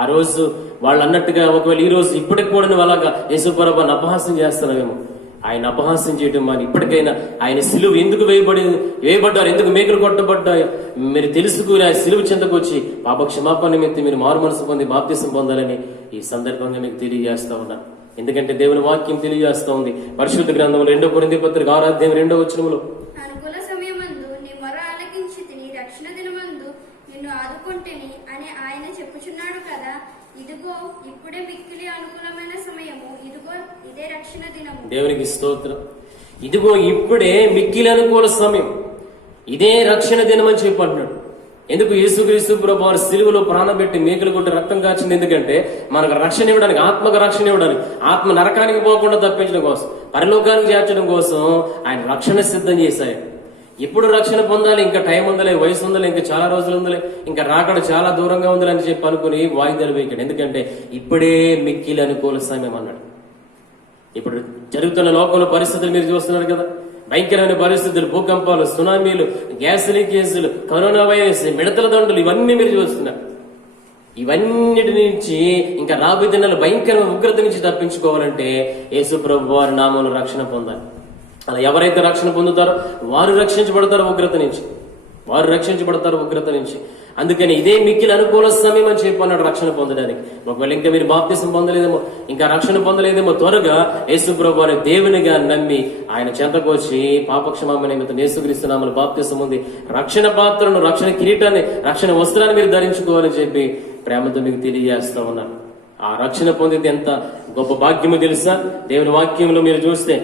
ఆ రోజు వాళ్ళు అన్నట్టుగా ఒకవేళ ఈ రోజు ఇప్పటికి కూడా అలాగా యేసుప్రభుని అపహాసం చేస్తున్నామేమో. ఆయన అపహాసం చేయడం మరి ఇప్పటికైనా ఆయన సిలువ ఎందుకు వేయబడ్డారు, ఎందుకు మేకులు కొట్టబడ్డాయో మీరు తెలుసుకుని ఆ సిలువ చెంతకు వచ్చి పాప క్షమాపణ నిమిత్తం మీరు మారు మనసు పొంది బాప్తిసం పొందాలని ఈ సందర్భంగా మీకు తెలియజేస్తా ఉన్నాను. ఎందుకంటే దేవుని వాక్యం తెలియజేస్తా ఉంది పరిశుద్ధ గ్రంథం 2 కొరింథీ పత్రిక 6:2 అనుకూల సమయమందు నీ మొర ఆలకించితిని, రక్షణ దినమందు నిన్ను ఆదుకొంటిని అని ఆయన చెప్పుచున్నాడు కదా. ఇదిగో ఇప్పుడే మిక్కిలి అనుకూలమైన సమయము, ఇదిగో ఇదే రక్షణ దినము. దేవునికి స్తోత్రం. ఇదిగో ఇప్పుడే మిక్కిలి అనుకూల సమయం, ఇదే రక్షణ దినం అని చెప్పి అంటున్నాడు. ఎందుకు? యేసుక్రీస్తు ప్రభువు వారి సిలువలో ప్రాణం పెట్టి మేకులు కొట్టి రక్తం కాచింది. ఎందుకంటే మనకు రక్షణ ఇవ్వడానికి, ఆత్మకు రక్షణ ఇవ్వడానికి, ఆత్మ నరకానికి పోకుండా తప్పించడం కోసం, పరలోకానికి చేర్చడం కోసం ఆయన రక్షణ సిద్ధం చేశారు. ఇప్పుడు రక్షణ పొందాలి, ఇంకా టైం ఉందలే, వయసు ఉందలే, ఇంకా చాలా రోజులు ఉందలే, ఇంకా రాకడ చాలా దూరంగా ఉందని అని చెప్పి అనుకుని వాయిదాలు వేయకండి. ఎందుకంటే ఇప్పుడే మిక్కిలి అనుకూల సమయం అన్నాడు. ఇప్పుడు జరుగుతున్న లోకంలో పరిస్థితులు మీరు చూస్తున్నారు కదా. భయంకరమైన పరిస్థితులు, భూకంపాలు, సునామీలు, గ్యాస్ లీకేజీలు, కరోనా వైరస్, మిడతల దండులు, ఇవన్నీ మీరు చూస్తున్నారు. ఇవన్నిటి నుంచి ఇంకా రాబోయే దినాలు భయంకరమైన ఉగ్రత నుంచి తప్పించుకోవాలంటే యేసు ప్రభు వారి నామంలో రక్షణ పొందాలి. అలా ఎవరైతే రక్షణ పొందుతారో వారు రక్షించబడతారు ఉగ్రత నుంచి, వారు రక్షించబడతారు ఉగ్రత నుంచి. అందుకని ఇదే మిక్కిలి అనుకూల సమయం అని చెప్పి అన్నాడు రక్షణ పొందడానికి. ఒకవేళ ఇంకా మీరు బాప్తిసం పొందలేదేమో, ఇంకా రక్షణ పొందలేదేమో, త్వరగా యేసు ప్రభువు అనే దేవునిగా నమ్మి ఆయన చెంతకు వచ్చి పాపక్షమాపణ నిమిత్తం యేసుక్రీస్తు నామములో బాప్తిసం ఉంది రక్షణ పాత్రను, రక్షణ కిరీటాన్ని, రక్షణ వస్త్రాన్ని మీరు ధరించుకోవాలని చెప్పి ప్రేమతో మీకు తెలియజేస్తా ఉన్నాను. ఆ రక్షణ పొందితే ఎంత గొప్ప భాగ్యమో తెలుసా? దేవుని వాక్యంలో మీరు చూస్తే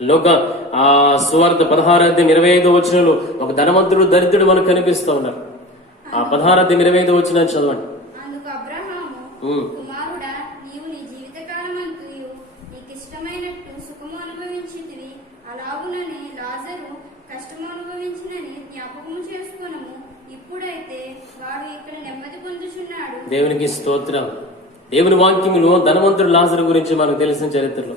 లోక సువార్త 16:25 ఒక ధనవంతుడు, దరిద్రుడు మనకు కనిపిస్తూ ఉన్నారు. ఆ 16:25 చదవండి. అందుకు అబ్రహాము, కుమారుడా, నీవు నీ జీవితకాలమంతయు నీకిష్టమైనట్టు సుఖము అనుభవించితివి, అలాగునని లాజరు కష్టము అనుభవించినని జ్ఞాపకము చేసుకొనుము. ఇప్పుడైతే వాడు ఇక్కడ నెమ్మది పొందుచున్నాడు. దేవునికి స్తోత్రం. దేవుని వాక్యములో ధనవంతుడు లాజరు గురించి మనకు తెలిసిన చరిత్రలో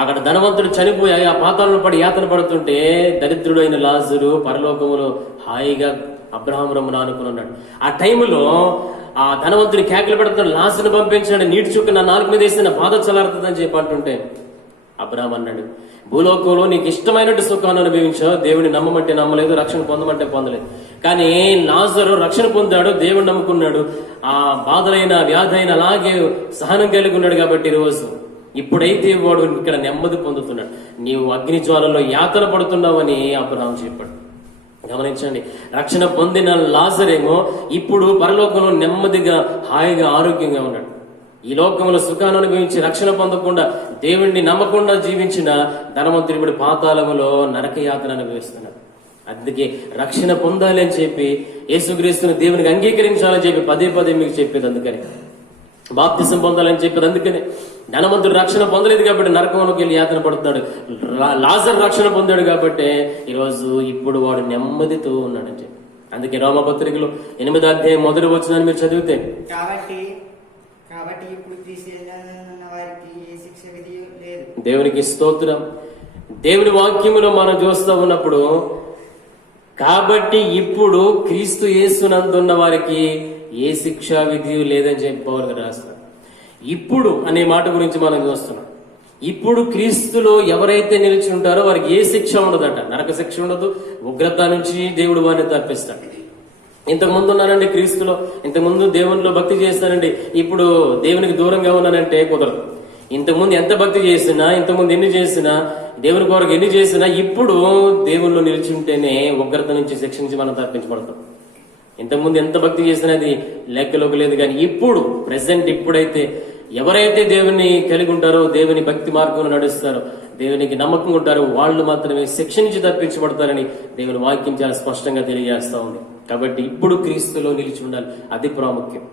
అక్కడ ధనవంతుడు చనిపోయి ఆ పాతాళంలో పడి యాతన పడుతుంటే దరిద్రుడు అయిన లాజరు పరలోకములో హాయిగా అబ్రహాము రమ్మున ఆనుకుని ఉన్నాడు. ఆ టైంలో ఆ ధనవంతుని కేకలు పెడుతున్నాడు, లాజరుని పంపించాడు, నీటి చుక్క నా నాలుగు మీద వేస్తే నా బాధ చల్లారుతుందని చెప్పి అంటుంటే అబ్రహాం అన్నాడు, భూలోకంలో నీకు ఇష్టమైనట్టు సుఖాన్ని అనుభవించావు, దేవుని నమ్మమంటే నమ్మలేదు, రక్షణ పొందమంటే పొందలేదు. కానీ లాజరు రక్షణ పొందాడు, దేవుని నమ్ముకున్నాడు, ఆ బాధలైన వ్యాధైన అలాగే సహనం కలిగి ఉన్నాడు. కాబట్టి ఈరోజు ఇప్పుడైతే వాడు ఇక్కడ నెమ్మది పొందుతున్నాడు. నీవు అగ్ని జ్వాలలో యాతన పడుతున్నావని అబ్రహాం చెప్పాడు. గమనించండి, రక్షణ పొందిన లాజరేమో ఇప్పుడు పరలోకంలో నెమ్మదిగా, హాయిగా, ఆరోగ్యంగా ఉన్నాడు. ఈ లోకంలో సుఖాన్ని అనుభవించి రక్షణ పొందకుండా దేవుణ్ణి నమ్మకుండా జీవించిన ధనవంతుడు ఇప్పుడు పాతాళములో నరక యాతన అనుభవిస్తున్నాడు. అందుకే రక్షణ పొందాలి అని చెప్పి యేసుక్రీస్తుని దేవునికి అంగీకరించాలని చెప్పి పదే మీకు చెప్పేది. అందుకని బాప్తిసం పొందాలని చెప్పేది. అందుకనే ధనవంతుడు రక్షణ పొందలేదు కాబట్టి నరకంలోకి వెళ్ళి యాతన పడుతున్నాడు. లాజరు రక్షణ పొందాడు కాబట్టి ఈరోజు ఇప్పుడు వాడు నెమ్మదితో ఉన్నాడని చెప్పి. అందుకే రోమపత్రికలో 8:1 మీరు చదివితే, కాబట్టి ఇప్పుడు వారికి ఏ శిక్ష విధి లేదు. దేవునికి స్తోత్రం. దేవుని వాక్యములో మనం చూస్తూ ఉన్నప్పుడు, కాబట్టి ఇప్పుడు క్రీస్తు యేసునందున్న వారికి ఏ శిక్షా విధి లేదని చెప్పి పౌలు గారు రాస్తారు. ఇప్పుడు అనే మాట గురించి మనం చూస్తున్నాం. ఇప్పుడు క్రీస్తులో ఎవరైతే నిలిచి ఉంటారో వారికి ఏ శిక్ష ఉండదట, నరక శిక్ష ఉండదు, ఉగ్రత నుంచి దేవుడు వారిని తప్పిస్తాడు. ఇంతకుముందు ఉన్నానండి క్రీస్తులో, ఇంతకుముందు దేవునిలో భక్తి చేస్తానండి, ఇప్పుడు దేవునికి దూరంగా ఉన్నానంటే కుదరదు. ఇంతకుముందు ఎంత భక్తి చేసినా, ఇంతకుముందు ఎన్ని చేసినా, దేవుని కొరకు ఎన్ని చేసినా, ఇప్పుడు దేవునిలో నిలిచి ఉంటేనే ఉగ్రత నుంచి శిక్ష నుంచి మనం తప్పించబడతాం. ఇంతకుముందు ఎంత భక్తి చేసినా అది లెక్కలోకి లేదు. కానీ ఇప్పుడు ప్రెసెంట్ ఇప్పుడైతే ఎవరైతే దేవుని కలిగి ఉంటారో, దేవుని భక్తి మార్గంలో నడుస్తారో, దేవునికి నమ్మకంగా ఉంటారో వాళ్ళు మాత్రమే శిక్ష నుంచి తప్పించబడతారని దేవుని వాక్యం చాలా స్పష్టంగా తెలియజేస్తా ఉంది. కాబట్టి ఇప్పుడు క్రీస్తులో నిలిచి ఉండాలి, అది ప్రాముఖ్యం.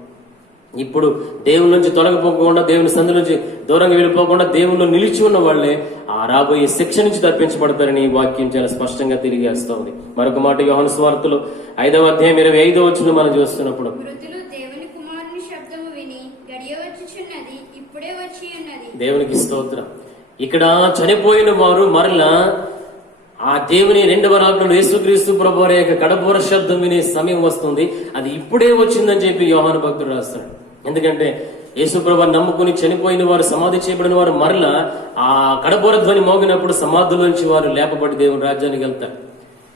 ఇప్పుడు దేవుని నుంచి తొలగిపోకుండా, దేవుని సంధి నుంచి దూరంగా వెళ్ళిపోకుండా దేవునిలో నిలిచి ఉన్న వాళ్ళే ఆ రాబోయే శిక్ష నుంచి తప్పించబడతారని వాక్యం చాలా స్పష్టంగా తెలియజేస్తా ఉంది. మరొక మాట యోహాను సువార్తలో 5వ అధ్యాయం 25వ వచనం మనం చూస్తున్నప్పుడు, మృతులు దేవుని కుమారుని శబ్దము విని గడియ వచ్చుచున్నది, ఇప్పుడే వచ్చి ఉన్నది. దేవునికి స్తోత్రం. ఇక్కడ చనిపోయిన వారు మరలా ఆ దేవుని రెండవ రాకడలో యేసుక్రీస్తు ప్రభువారి యొక్క కడపూర శబ్దం వినే సమయం వస్తుంది, అది ఇప్పుడే వచ్చిందని చెప్పి యోహాను భక్తుడు రాస్తాడు. ఎందుకంటే యేసు ప్రభువారిని నమ్ముకుని చనిపోయిన వారు, సమాధి చేయబడిన వారు మరలా ఆ కడపూర ధ్వని మోగినప్పుడు సమాధుల్లోంచి వారు లేపబడి దేవుని రాజ్యానికి వెళ్తారు.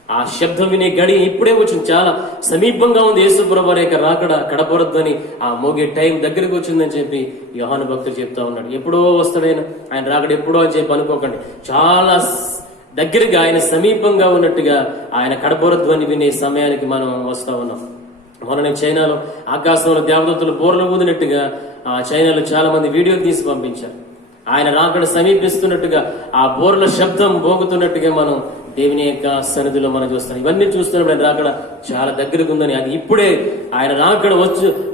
ఆ శబ్దం వినే గడి ఇప్పుడే వచ్చింది, చాలా సమీపంగా ఉంది. యేసు ప్రభువారి యొక్క రాకడ, కడపూర ధ్వని ఆ మోగే టైం దగ్గరికి వచ్చిందని చెప్పి యోహాను భక్తుడు చెప్తా ఉన్నాడు. ఎప్పుడో వస్తాడైనా, ఆయన రాకడ ఎప్పుడో అని చెప్పి అనుకోకండి, చాలా దగ్గరగా, ఆయన సమీపంగా ఉన్నట్టుగా ఆయన కడపూర ధ్వని వినే సమయానికి మనం వస్తా ఉన్నాం. మొన్న చైనాలో ఆకాశంలో దేవదూతలు బోర్లు ఊదినట్టుగా ఆ చైనాలో చాలా మంది వీడియోలు తీసి పంపించారు. ఆయన రాకడ సమీపిస్తున్నట్టుగా, ఆ బోర్ల శబ్దం మోగుతున్నట్టుగా మనం దేవుని యొక్క సన్నిధిలో మనం చూస్తాం. ఇవన్నీ చూస్తున్నప్పుడు ఆయన రాకడ చాలా దగ్గరకు ఉందని, అది ఇప్పుడే ఆయన రాకడ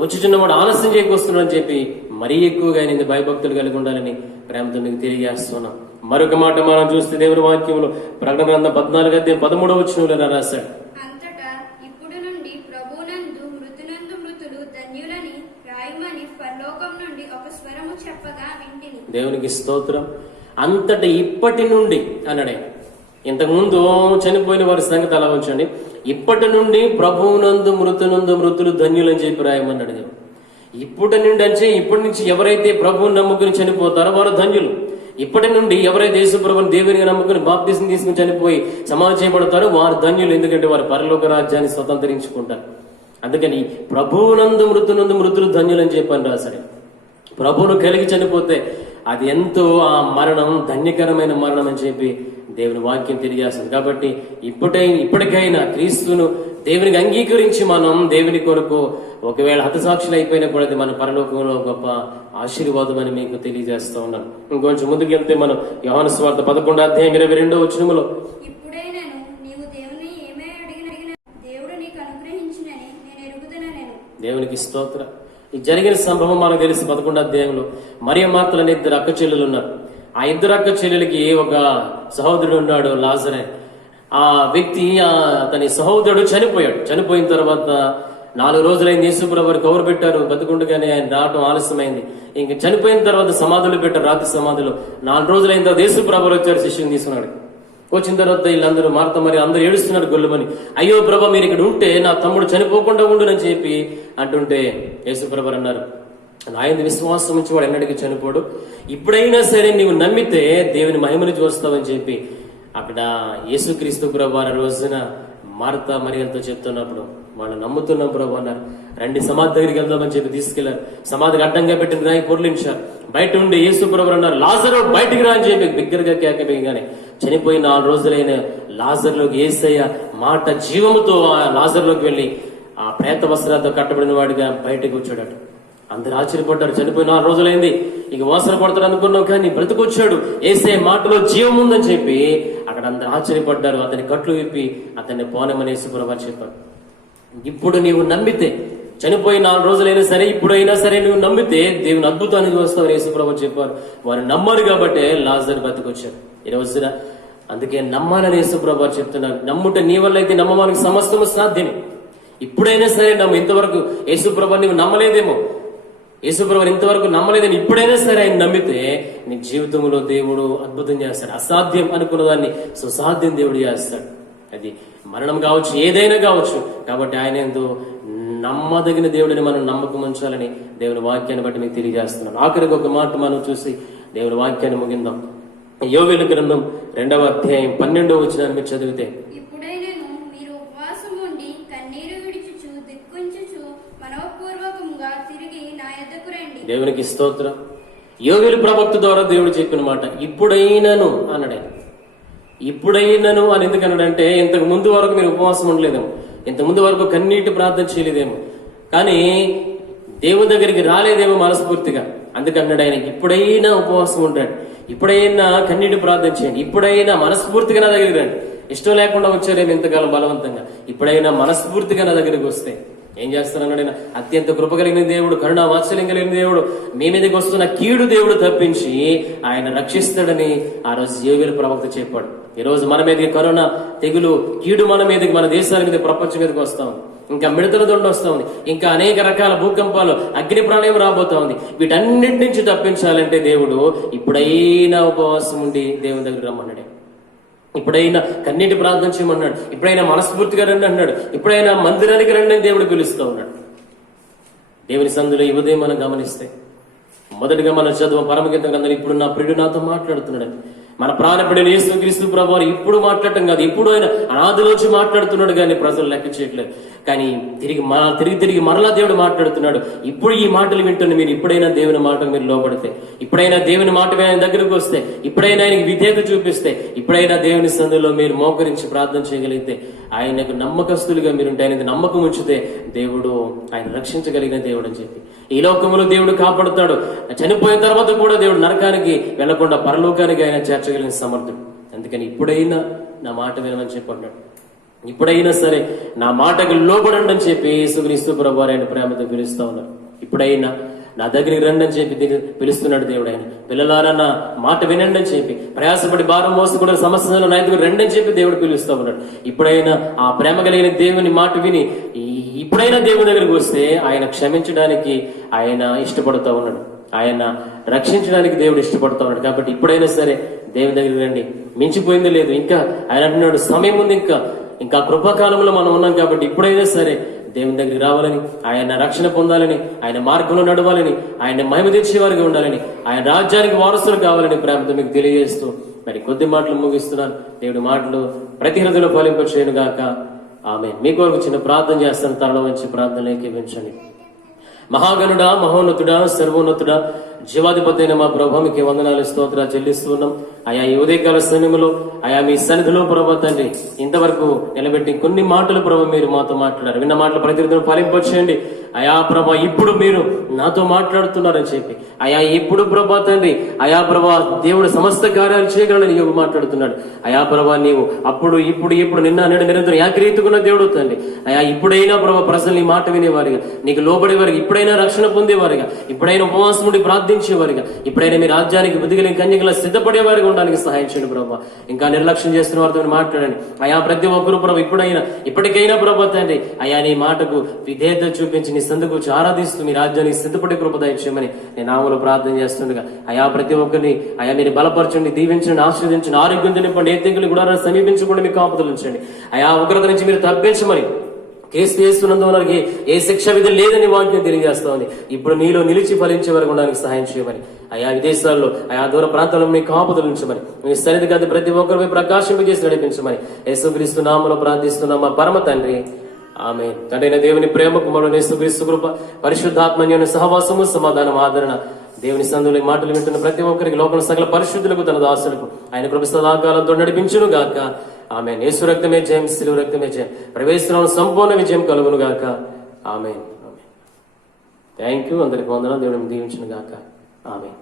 వచ్చుచున్నవాడు ఆలస్యం చేయకొస్తున్నాడని చెప్పి మరీ ఎక్కువగా ఆయన భయభక్తులు కలిగి ఉండాలని ప్రేమతో మీకు తెలియజేస్తున్నాం. మరొక మాట మనం చూస్తే దేవుని వాక్యంలో ప్రకటన గ్రంథం 14వ అధ్యాయం 13వ వచనంలో రాశాడు, అంతటా ఇప్పుడు నుండి ప్రభువునందు మృతులందు మృతులు ధన్యులని రాయమని పరలోకం నుండి ఒక స్వరము చెప్పగా వింటిని. దేవునికి స్తోత్రం. అంతటా ఇప్పటి నుండి అన్నాడే. ఇంతకుముందు చనిపోయిన వారి సంగతి అలా ఉంచండి. ఇప్పటి నుండి ప్రభువునందు మృతులు ధన్యులని చెప్పి రాయమన్నాడు దేవుడు. ఇప్పటి నుండి అంటే ఇప్పటి నుంచి ఎవరైతే ప్రభువుని నమ్ముకుని చనిపోతారో వారు ధన్యులు. ఇప్పటి నుండి ఎవరైతే యేసు ప్రభువుని దేవునిగా నమ్ముకుని బాప్తిసం తీసుకుని చనిపోయి సమాధి చేయబడతారో వారు ధన్యులు, ఎందుకంటే వారు పరలోక రాజ్యాన్ని స్వతంత్రించుకుంటారు. అందుకని ప్రభువునందు మృతులు ధన్యులు అని చెప్పని రాశాడు. ప్రభువును కలిగి చనిపోతే అది ఎంతో ఆ మరణం ధన్యకరమైన మరణం అని చెప్పి దేవుని వాక్యం తెలియజేస్తుంది. కాబట్టి ఇప్పటికైనా క్రీస్తును దేవునికి అంగీకరించి మనం దేవుని కొరకు ఒకవేళ హతసాక్షులు అయిపోయినా కూడా అది మన పరలోకంలో గొప్ప ఆశీర్వాదం అని మీకు తెలియజేస్తా ఉన్నాను. ఇంకొంచెం ముందుకు వెళ్తే మనం యోహాను సువార్త 11వ అధ్యాయం 22వ వచనములో, ఇప్పుడైనాను నీవు దేవుని ఏమే అడిగిన దేవుడు నీకు అనుగ్రహించినని నేను ఎరుగుదనను. దేవునికి స్తోత్రం. ఈ జరిగిన సంభవం మనకు తెలిసి 11వ అధ్యాయంలో మరియ మార్తలు అనే 2 అక్క చెల్లెలు ఉన్నారు. ఆ 2 అక్క చెల్లెలకి ఒక సహోదరుడు ఉన్నాడు, లాజరే. ఆ వ్యక్తి అతని సహోదరుడు చనిపోయాడు. చనిపోయిన తర్వాత 4 రోజులైంది. యేసు ప్రభువుని కవరు పెట్టారు, బతుకుండగానే ఆయన రావటం ఆలస్యమైంది. ఇంక చనిపోయిన తర్వాత సమాధులు పెట్టారు, రాత్రి సమాధులు. 4 రోజులైన తర్వాత యేసు ప్రభువు వచ్చాడు, శిష్యుని తీసుకున్నాడు. వచ్చిన తర్వాత వీళ్ళందరూ మార్త మరి అందరూ ఏడుస్తున్నారు గొల్లుమని. అయ్యో ప్రభా, మీరు ఇక్కడ ఉంటే నా తమ్ముడు చనిపోకుండా ఉండునని చెప్పి అంటుంటే యేసు ప్రభువు అన్నారు, ఆయన విశ్వాసం నుంచి వాడు ఎన్నటికీ చనిపోడు. ఇప్పుడైనా సరే నీవు నమ్మితే దేవుని మహిమను చూస్తావని చెప్పి అక్కడ యేసుక్రీస్తు ప్రభు ఆ రోజున మార్త మరియలతో చెప్తున్నప్పుడు వాళ్ళు నమ్ముతున్నాం ప్రభు అన్నారు. రండి సమాధి దగ్గరికి వెళ్దామని చెప్పి తీసుకెళ్లారు. సమాధికి అడ్డంగా పెట్టిన రాయి పొర్లించారు. బయట ఉండి యేసు ప్రభు అన్నారు, లాజరు బయటికి రా అని చెప్పి బిగ్గరగా కేకవేయగానే చనిపోయి 4 రోజులైన లాజర్లోకి యేసయ్య మాట జీవముతో ఆ లాజర్లోకి వెళ్లి ఆ ప్రేత వస్త్రాలతో కట్టబడిన వాడిగా బయటకు వచ్చాడట. అందరు ఆశ్చర్యపడ్డారు. చనిపోయి 4 రోజులైంది, ఇక వాసన పడతాడు అనుకున్నావు, కానీ బ్రతికొచ్చాడు, యేసయ్య మాటలో జీవం ఉందని చెప్పి అక్కడ అందరు ఆశ్చర్యపడ్డారు. అతని కట్లు విప్పి అతన్ని పోనమని యేసు ప్రభువు చెప్పాడు. ఇప్పుడు నీవు నమ్మితే, చనిపోయి 4 రోజులైనా సరే ఇప్పుడైనా సరే నువ్వు నమ్మితే దేవుని అద్భుతాన్ని చూస్తావు యేసు ప్రభువు చెప్పారు. వారు నమ్మరు కాబట్టి లాజరు బ్రతికొచ్చారు. ఈ రోజున అందుకే నమ్మాలని యేసు ప్రభువు చెప్తున్నారు. నమ్ముట నీ వల్ల అయితే నమ్మడానికి సమస్తము సాధ్యమే. ఇప్పుడైనా సరే నమ్ము. ఇంతవరకు యేసు ప్రభువు నీవు నమ్మలేదేమో, యేసు ప్రభువు ఇంతవరకు నమ్మలేదని ఇప్పుడైనా సరే ఆయన నమ్మితే నీ జీవితంలో దేవుడు అద్భుతం చేస్తాడు. అసాధ్యం అనుకున్న దాన్ని సుసాధ్యం దేవుడు చేస్తాడు. అది మరణం కావచ్చు, ఏదైనా కావచ్చు. కాబట్టి ఆయన ఎందు నమ్మదగిన దేవుడిని మనం నమ్మకం ఉంచాలని దేవుని వాక్యాన్ని బట్టి మీకు తెలియజేస్తున్నాను. ఆఖరికి ఒక మాట మనం చూసి దేవుని వాక్యాన్ని ముగిందాం. యోవేలు గ్రంథం 2వ అధ్యాయం 12వ వచనాన్ని మీరు చదివితే, ఇప్పుడైనను మీరు ఉపవాసం ఉండి కన్నీరు విడిచుచు దిక్కుంచుచు మనఃపూర్వకముగా తిరిగి నా యొద్దకు రండి. దేవునికి స్తోత్రం. యోవేలు ప్రవక్త ద్వారా దేవుడు చెప్పిన మాట ఇప్పుడైనను అన్నాడు. ఇప్పుడైనను అని ఎందుకన్నాడంటే, ఇంతకు ముందు వరకు మీరు ఉపవాసం ఉండలేదేమో, ఇంత ముందు వరకు కన్నీటి ప్రార్థన చేయలేదేమో, కానీ దేవుని దగ్గరికి రాలేదేమో మనస్ఫూర్తిగా. అందుకన్నాడు ఆయన ఇప్పుడైనా ఉపవాసం ఉంటాడు, ఇప్పుడైనా కన్నీటి ప్రార్థన చేయండి, ఇప్పుడైనా మనస్ఫూర్తిగా నా దగ్గరికి రండి. ఇష్టం లేకుండా వచ్చారేమో ఇంతకాలం బలవంతంగా, ఇప్పుడైనా మనస్ఫూర్తిగా నా దగ్గరికి వస్తే ఏం చేస్తానన్నాడు ఆయన. అత్యంత కృప కలిగిన దేవుడు, కరుణా వాత్సల్యం కలిగిన దేవుడు, మీ మీదకి వస్తున్న కీడు దేవుడు తప్పించి ఆయన రక్షిస్తాడని ఆ రోజు యోవేలు ప్రవక్త చెప్పాడు. ఈ రోజు మన మీదకి కరోనా తెగులు కీడు మన మీదకి, మన దేశాల మీద, ప్రపంచం మీదకి వస్తా ఉంది. ఇంకా మిడతల దొండ వస్తా ఉంది, ఇంకా అనేక రకాల భూకంపాలు, అగ్ని ప్రళయం రాబోతా ఉంది. వీటన్నిటి నుంచి తప్పించాలంటే దేవుడు ఇప్పుడైనా ఉపవాసం ఉండి దేవుని దగ్గర రమ్మన్నాడు, ఇప్పుడైనా కన్నీటి ప్రార్థన చేయమన్నాడు, ఇప్పుడైనా మనస్ఫూర్తిగా రండి అన్నాడు, ఇప్పుడైనా మందిరానికి రండి అని దేవుడు పిలుస్తూ ఉన్నాడు. దేవుని సందులో ఈ ఉదయం మనం గమనిస్తే మొదటిగా మనం చదువు పరమగీతం గ్రంథంలో ఇప్పుడు నా ప్రియుడు నాతో మాట్లాడుతున్నాడు. మన ప్రాణపడిన యేసుక్రీస్తు ప్రభువారు ఇప్పుడు మాట్లాడటం కాదు, ఇప్పుడు ఆయన అనాదిలోంచి మాట్లాడుతున్నాడు, కానీ ప్రజలు లెక్క చేయట్లేదు. కానీ తిరిగి మరలా దేవుడు మాట్లాడుతున్నాడు. ఇప్పుడు ఈ మాటలు వింటున్న మీరు ఇప్పుడైనా దేవుని మాటకు మీరు లోపడితే, ఇప్పుడైనా దేవుని మాట ఆయన దగ్గరకు వస్తే, ఇప్పుడైనా ఆయనకి విధేయత చూపిస్తే, ఇప్పుడైనా దేవుని సందులో మీరు మోకరించి ప్రార్థన చేయగలిగితే, ఆయనకు నమ్మకస్తులుగా మీరుంటే, ఆయనకు నమ్మకం ఉంచితే దేవుడు ఆయన రక్షించగలిగిన దేవుడు అని చెప్పి ఈ లోకంలో దేవుడు కాపాడుతాడు. చనిపోయిన తర్వాత కూడా దేవుడు నరకానికి వెళ్లకుండా పరలోకానికి ఆయన చేర్చగలిగిన సమర్థుడు. అందుకని ఇప్పుడైనా నా మాట వినమని చెప్పన్నాడు. ఇప్పుడైనా సరే నా మాటకు లోబడండి అని చెప్పి యేసుక్రీస్తు ప్రభువారు ఆయన ప్రేమతో పిలుస్తా ఉన్నారు. ఇప్పుడైనా నా దగ్గరికి రండి అని చెప్పి పిలుస్తున్నాడు దేవుడు. ఆయన పిల్లలారా నా మాట వినండి అని చెప్పి, ప్రయాసపడి భారం మోసి కూడా సమస్యలు నా దగ్గర రండి అని చెప్పి దేవుడు పిలుస్తూ ఉన్నాడు. ఇప్పుడైనా ఆ ప్రేమ కలిగిన దేవుని మాట విని ఇప్పుడైనా దేవుని దగ్గరికి వస్తే ఆయన క్షమించడానికి ఆయన ఇష్టపడుతూ ఉన్నాడు, ఆయన రక్షించడానికి దేవుడు ఇష్టపడుతూ ఉన్నాడు. కాబట్టి ఇప్పుడైనా సరే దేవుని దగ్గరికి రండి, మించిపోయింది లేదు. ఇంకా ఆయన అంటున్నాడు సమయం ఉంది, ఇంకా కృపాకాలంలో మనం ఉన్నాం. కాబట్టి ఇప్పుడైనా సరే దేవుని దగ్గరికి రావాలని, ఆయన రక్షణ పొందాలని, ఆయన మార్గంలో నడవాలని, ఆయన మహిమ తెచ్చేవారిగా ఉండాలని, ఆయన రాజ్యానికి వారసులు కావాలని ప్రేమతో మీకు తెలియజేస్తూ మరి కొద్ది మాటలు ముగిస్తున్నాను. దేవుడి మాటలు ప్రతి హృదయంలో ఫలింపచేయను గాక. ఆమేన్. మీ కొరకు చిన్న ప్రార్థన చేస్తాను. తరలో వచ్చి ప్రార్థనలు ఏకీవించండి. మహాగణుడా, మహోన్నతుడా, సర్వోన్నతుడా, జీవాధిపతి అయిన మా ప్రభు మీకు వందనాలు స్తోత్రాలు చెల్లిస్తున్నాం. ఆయా ఈ ఉదయకాల సమయంలో ఆయా మీ సన్నిధిలో ప్రభు తండ్రి ఇంతవరకు నిలబెట్టి కొన్ని మాటలు ప్రభు మీరు మాతో మాట్లాడారు. విన్న మాటలు ప్రతి ఫలింపచేయండి. అయా ప్రభా ఇప్పుడు మీరు నాతో మాట్లాడుతున్నారని చెప్పి, అయా ఇప్పుడు ప్రభా తండ్రి, అయా ప్రభా దేవుడు సమస్త కార్యాలు చేయగలని నీవు మాట్లాడుతున్నాడు. అయా ప్రభా నీవు అప్పుడు ఇప్పుడు నిన్న నేడు నిరంతరం ఏకరీతికున్న దేవుడు తండ్రి. అయా ఇప్పుడైనా ప్రభా ప్రజలు నీ మాట వినేవారిగా, నీకు లోబడేవారిగా, ఇప్పుడైనా రక్షణ పొందేవారిగా, ఇప్పుడైనా ఉపవాసం ఉండి ప్రార్థించేవారిగా, ఇప్పుడైనా మీ రాజ్యానికి బుద్ధిగలిగిన కన్యకలా సిద్ధపడేవారిగా ఉండడానికి సహాయం చేయండి ప్రభా. ఇంకా నిర్లక్ష్యం చేస్తున్న వారితో మాట్లాడండి. అయా ప్రతి ఒక్కరు ప్రభా ఇప్పటికైనా ప్రభా తండ్రి అయా నీ మాటకు విధేయత చూపించి నీ సందుకు ఆరాధిస్తూ మీ రాజ్యానికి సిద్ధపడే కృప దయచేయమని నేను నామములో ప్రార్థన చేస్తుండగా అయా ప్రతి ఒక్కరిని అయా మీరు బలపరచండి, దీవించండి, ఆశీర్వదించండి, ఆరోగ్యం తినిపండి, ఏ తెగులు కూడా సమీపించకుండా మీకు కాపుదలు ఉంచండి. అయా ఉగ్రత నుంచి మీరు తప్పించమని, కేసు చేస్తున్నందుకు మనకి ఏ శిక్ష విధి లేదని వాక్యం తెలియజేస్తా ఉంది. ఇప్పుడు నీలో నిలిచి ఫలించే వరకు ఉండడానికి సహాయం చేయమని, ఆయా విదేశాల్లో ఆయా దూర ప్రాంతాల్లో మీకు కాపుదలు ఉంచమని, మీ సన్నిధి కాదు ప్రతి ఒక్కరిపై ప్రకాశింపజేసి నడిపించమని యేసుక్రీస్తు నామములో ప్రార్థిస్తున్నాం మా పరమ తండ్రి. ఆమేన్. తండ్రైన దేవుని ప్రేమ, కుమారుడైన యేసుక్రీస్తు కృప, పరిశుద్ధాత్మన్యోని సహవాసము, సమాధానం, ఆదరణ దేవుని సందులో మాటలు వింటున్న ప్రతి ఒక్కరికి, లోకం సకల పరిశుద్ధులకు, తన దాసులకు ఆయన కృప సదాకాలంతో నడిపించును గాక. ఆమేన్. యేసు రక్తమే జయం, శిలువ రక్తమే జయం, ప్రవేశంలో సంపూర్ణ విజయం కలుగును గాక. ఆమేన్. Thank you. అందరికి వందనాలు. దేవుడిని దీవించును గాక. ఆమేన్.